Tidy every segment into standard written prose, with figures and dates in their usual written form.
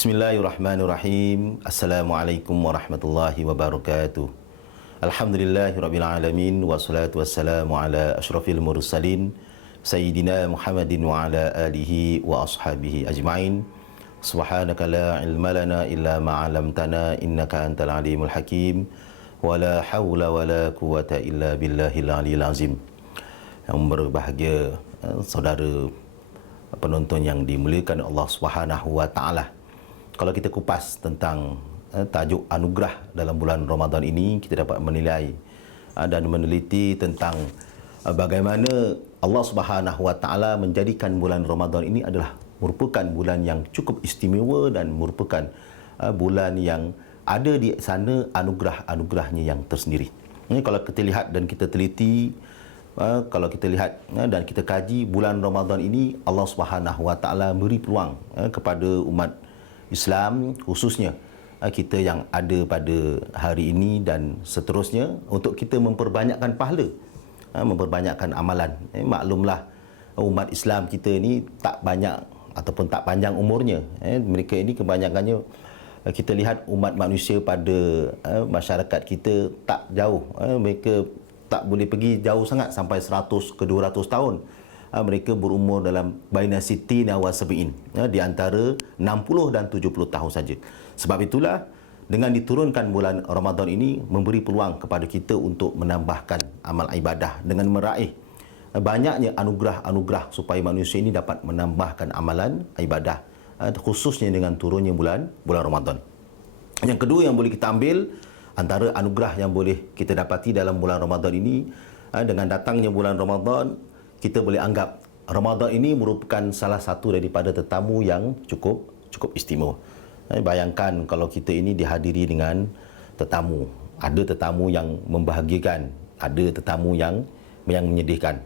Bismillahirrahmanirrahim. Assalamualaikum warahmatullahi wabarakatuh. Alhamdulillahirabbil alamin wassalatu wassalamu ala asyrafil mursalin sayyidina Muhammadin wa ala alihi wa ashabihi ajmain. Subhanaka la ilma lana illa ma 'allamtana innaka antal alimul hakim. Wa la haula wa la quwwata illa billahil aliyil azim. Yang berbahagia saudara penonton yang dimuliakan Allah Subhanahu wa taala. Kalau kita kupas tentang tajuk anugerah dalam bulan Ramadan ini, kita dapat menilai dan meneliti tentang bagaimana Allah Subhanahu wa taala menjadikan bulan Ramadan ini adalah merupakan bulan yang cukup istimewa dan merupakan bulan yang ada di sana anugerah-anugerahnya yang tersendiri. Ini kalau kita lihat dan kita teliti, kalau kita lihat dan kita kaji bulan Ramadan ini, Allah Subhanahu wa taala beri peluang kepada umat Islam, khususnya kita yang ada pada hari ini dan seterusnya, untuk kita memperbanyakkan pahala, memperbanyakkan amalan. Maklumlah umat Islam kita ni tak banyak ataupun tak panjang umurnya. Mereka ini kebanyakannya kita lihat umat manusia pada masyarakat kita tak jauh. Mereka tak boleh pergi jauh sangat sampai 100 ke 200 tahun. Mereka berumur dalam baina sittina wa sab'in, di antara 60 dan 70 tahun saja. Sebab itulah dengan diturunkan bulan Ramadan ini memberi peluang kepada kita untuk menambahkan amal ibadah dengan meraih banyaknya anugerah-anugerah supaya manusia ini dapat menambahkan amalan ibadah, khususnya dengan turunnya bulan Ramadan. Yang kedua yang boleh kita ambil antara anugerah yang boleh kita dapati dalam bulan Ramadan ini, dengan datangnya bulan Ramadan, kita boleh anggap Ramadan ini merupakan salah satu daripada tetamu yang cukup istimewa. Bayangkan kalau kita ini dihadiri dengan tetamu. Ada tetamu yang membahagiakan, ada tetamu yang menyedihkan.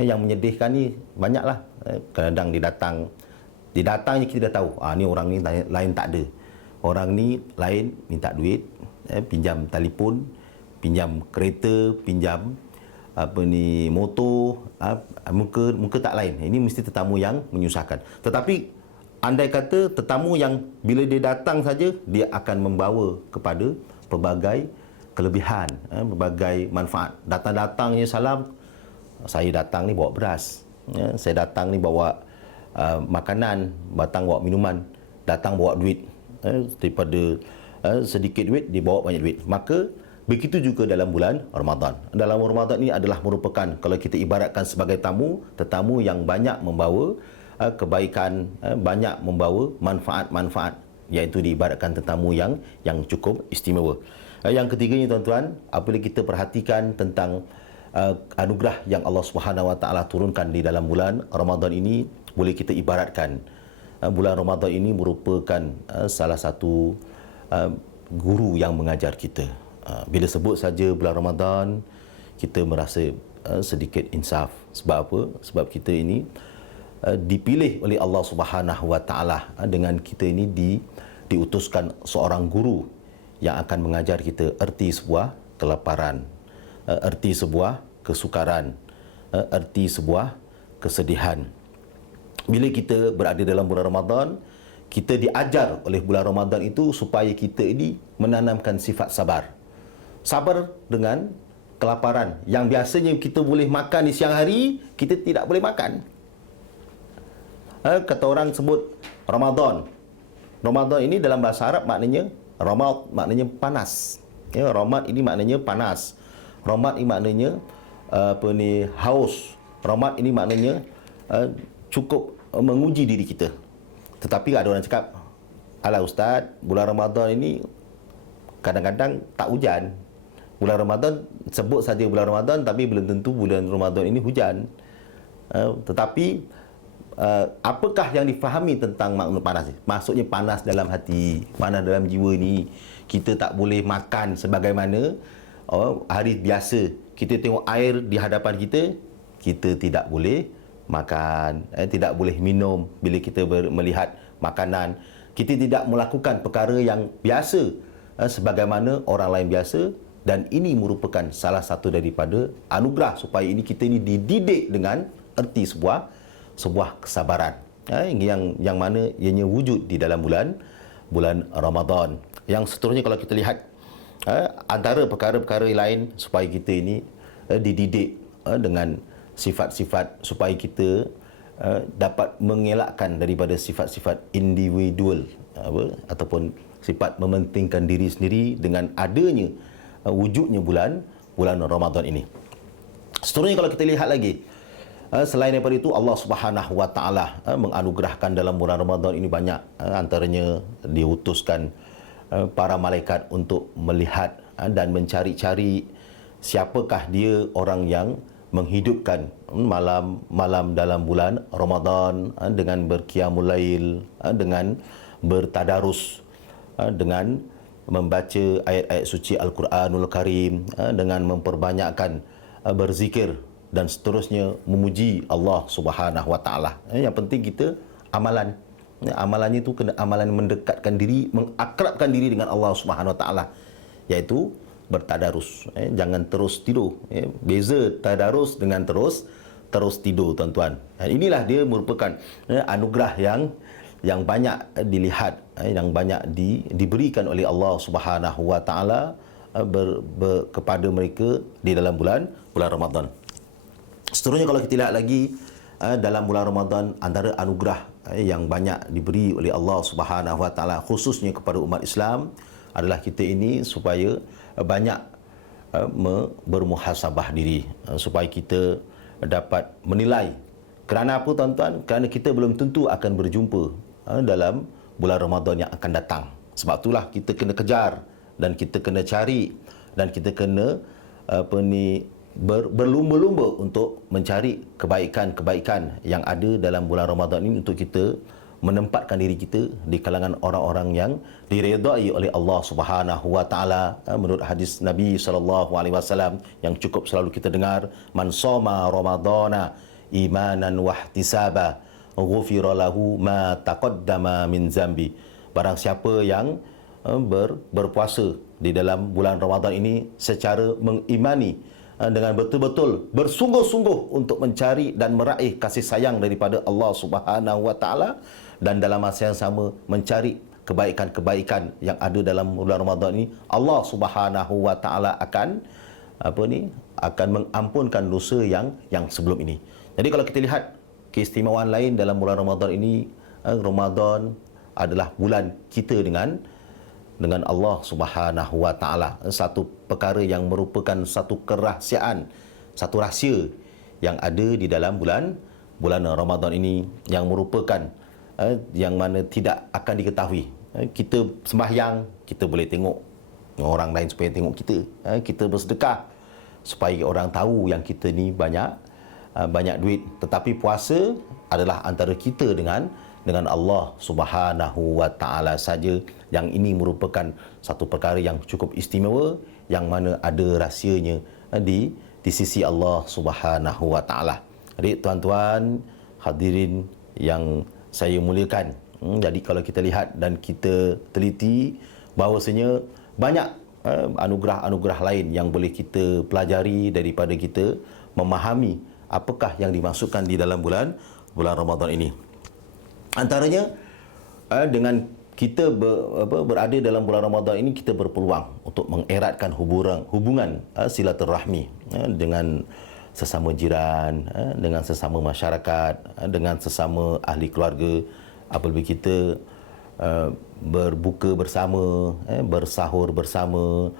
Yang menyedihkan ni banyaklah. Kadang didatang kita dah tahu, ni orang ni lain tak ada. Orang ni lain minta duit, pinjam telefon, pinjam kereta, pinjam motor, muka tak lain. Ini mesti tetamu yang menyusahkan. Tetapi andai kata tetamu yang bila dia datang saja, dia akan membawa kepada pelbagai kelebihan, berbagai manfaat. Datang-datangnya salam, saya datang ni bawa beras, saya datang ni bawa makanan, datang bawa minuman, datang bawa duit, daripada sedikit duit dia bawa banyak duit. Maka begitu juga dalam bulan Ramadan. Dalam Ramadan ini adalah merupakan, kalau kita ibaratkan sebagai tetamu yang banyak membawa kebaikan, banyak membawa manfaat-manfaat, iaitu diibaratkan tetamu yang cukup istimewa. Yang ketiganya tuan-tuan, apabila kita perhatikan tentang anugerah yang Allah Subhanahu wa taala turunkan di dalam bulan Ramadan ini, boleh kita ibaratkan bulan Ramadan ini merupakan salah satu guru yang mengajar kita. Bila sebut saja bulan Ramadan, kita merasa sedikit insaf. Sebab apa? Sebab kita ini dipilih oleh Allah Subhanahu wa taala, dengan kita ini diutuskan seorang guru yang akan mengajar kita erti sebuah kelaparan, erti sebuah kesukaran, erti sebuah kesedihan. Bila kita berada dalam bulan Ramadan, kita diajar oleh bulan Ramadan itu supaya kita ini menanamkan sifat sabar. Sabar dengan kelaparan yang biasanya kita boleh makan di siang hari, kita tidak boleh makan. Kata orang sebut Ramadan. Ramadan ini dalam bahasa Arab maknanya Ramad, maknanya panas. Ramad ini maknanya panas. Ramad ini maknanya haus. Ramad ini maknanya cukup menguji diri kita. Tetapi ada orang cakap, alah Ustaz, bulan Ramadan ini kadang-kadang tak hujan. Bulan Ramadan, sebut saja bulan Ramadan, tapi belum tentu bulan Ramadan ini hujan. Tetapi apakah yang difahami tentang makna panas? Maksudnya panas dalam hati, panas dalam jiwa ni. Kita tak boleh makan sebagaimana hari biasa. Kita tengok air di hadapan kita, kita tidak boleh makan, tidak boleh minum. Bila kita melihat makanan, kita tidak melakukan perkara yang biasa sebagaimana orang lain biasa. Dan ini merupakan salah satu daripada anugerah supaya ini kita ini dididik dengan erti sebuah kesabaran, yang mana ianya wujud di dalam bulan bulan Ramadan. Yang seterusnya kalau kita lihat antara perkara-perkara lain supaya kita ini dididik dengan sifat-sifat supaya kita dapat mengelakkan daripada sifat-sifat individual ataupun sifat mementingkan diri sendiri dengan adanya wujudnya bulan Ramadan ini. Seterusnya kalau kita lihat lagi, selain daripada itu Allah Subhanahu Wa Taala menganugerahkan dalam bulan Ramadan ini banyak, antaranya diutuskan para malaikat untuk melihat dan mencari-cari siapakah dia orang yang menghidupkan malam dalam bulan Ramadan dengan berqiyamul lail, dengan bertadarus, dengan membaca ayat-ayat suci Al-Quranul Karim, dengan memperbanyakkan berzikir dan seterusnya, memuji Allah Subhanahu Wa Taala. Yang penting kita amalan. Amalannya itu kena amalan mendekatkan diri, mengakrabkan diri dengan Allah Subhanahu Wa Taala, iaitu bertadarus. Jangan terus tidur. Beza tadarus dengan terus tidur, tuan-tuan. Inilah dia merupakan anugerah yang banyak dilihat, yang banyak diberikan oleh Allah Subhanahu Wa Taala kepada mereka di dalam bulan Ramadan. Seterusnya kalau kita lihat lagi dalam bulan Ramadan, antara anugerah yang banyak diberi oleh Allah Subhanahu Wa Taala khususnya kepada umat Islam adalah kita ini supaya banyak bermuhasabah diri, supaya kita dapat menilai. Kerana apa, tuan-tuan? Kerana kita belum tentu akan berjumpa dalam bulan Ramadan yang akan datang. Sebab itulah kita kena kejar dan kita kena cari dan kita kena berlumba-lumba untuk mencari kebaikan-kebaikan yang ada dalam bulan Ramadan ini untuk kita menempatkan diri kita di kalangan orang-orang yang diredai oleh Allah Subhanahu Wa Taala. Menurut hadis Nabi SAW yang cukup selalu kita dengar, man shoma ramadhana imanan wahtisaba ghufira lahu ma taqaddama min zambi. Barang siapa yang berpuasa di dalam bulan Ramadan ini secara mengimani dengan betul-betul bersungguh-sungguh untuk mencari dan meraih kasih sayang daripada Allah Subhanahu Wa Taala, dan dalam masa yang sama mencari kebaikan-kebaikan yang ada dalam bulan Ramadan ini, Allah Subhanahu Wa Taala akan akan mengampunkan dosa yang sebelum ini. Jadi kalau kita lihat keistimewaan lain dalam bulan Ramadan ini, Ramadan adalah bulan kita dengan Allah Subhanahu Wa Taala. Satu perkara yang merupakan satu kerahsiaan, satu rahsia yang ada di dalam bulan Ramadan ini, yang merupakan yang mana tidak akan diketahui. Kita sembahyang, kita boleh tengok orang lain supaya tengok kita. Kita bersedekah supaya orang tahu yang kita ni banyak duit. Tetapi puasa adalah antara kita dengan Allah Subhanahu Wa Taala saja. Yang ini merupakan satu perkara yang cukup istimewa, yang mana ada rahsianya di sisi Allah Subhanahu Wa Taala. Jadi tuan-tuan hadirin yang saya muliakan, jadi kalau kita lihat dan kita teliti bahawasanya banyak anugerah-anugerah lain yang boleh kita pelajari daripada kita memahami apakah yang dimasukkan di dalam bulan Ramadan ini. Antaranya dengan kita berada dalam bulan Ramadan ini, kita berpeluang untuk mengeratkan hubungan silaturahmi dengan sesama jiran, dengan sesama masyarakat, dengan sesama ahli keluarga. Apabila kita berbuka bersama, bersahur bersama,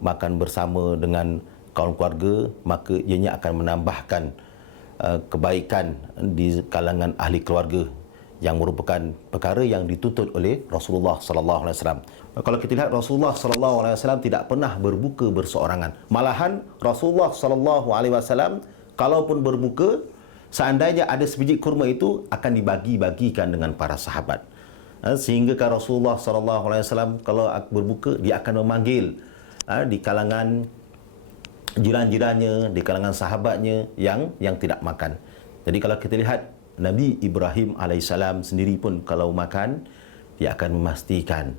makan bersama dengan kaum keluarga, maka ianya akan menambahkan kebaikan di kalangan ahli keluarga, yang merupakan perkara yang dituntut oleh Rasulullah sallallahu alaihi wasallam. Kalau kita lihat, Rasulullah sallallahu alaihi wasallam tidak pernah berbuka berseorangan. Malahan Rasulullah sallallahu alaihi wasallam kalaupun berbuka, seandainya ada sebiji kurma itu akan dibagi-bagikan dengan para sahabat. Sehingga Rasulullah sallallahu alaihi wasallam kalau berbuka, dia akan memanggil di kalangan jiran-jirannya, di kalangan sahabatnya yang tidak makan. Jadi kalau kita lihat, Nabi Ibrahim alaihissalam sendiri pun kalau makan, dia akan memastikan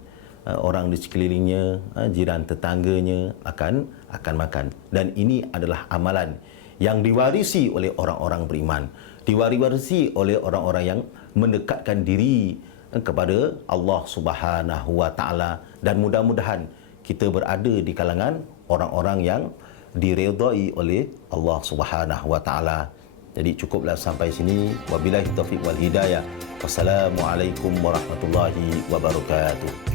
orang di sekelilingnya, jiran tetangganya akan makan. Dan ini adalah amalan yang diwarisi oleh orang-orang beriman, diwarisi oleh orang-orang yang mendekatkan diri kepada Allah Subhanahu Wa Taala, dan mudah-mudahan kita berada di kalangan orang-orang yang diredai oleh Allah Subhanahu Wa Taala. Jadi cukuplah sampai sini. Wabillahi taufiq wal hidayah. Wassalamualaikum warahmatullahi wabarakatuh.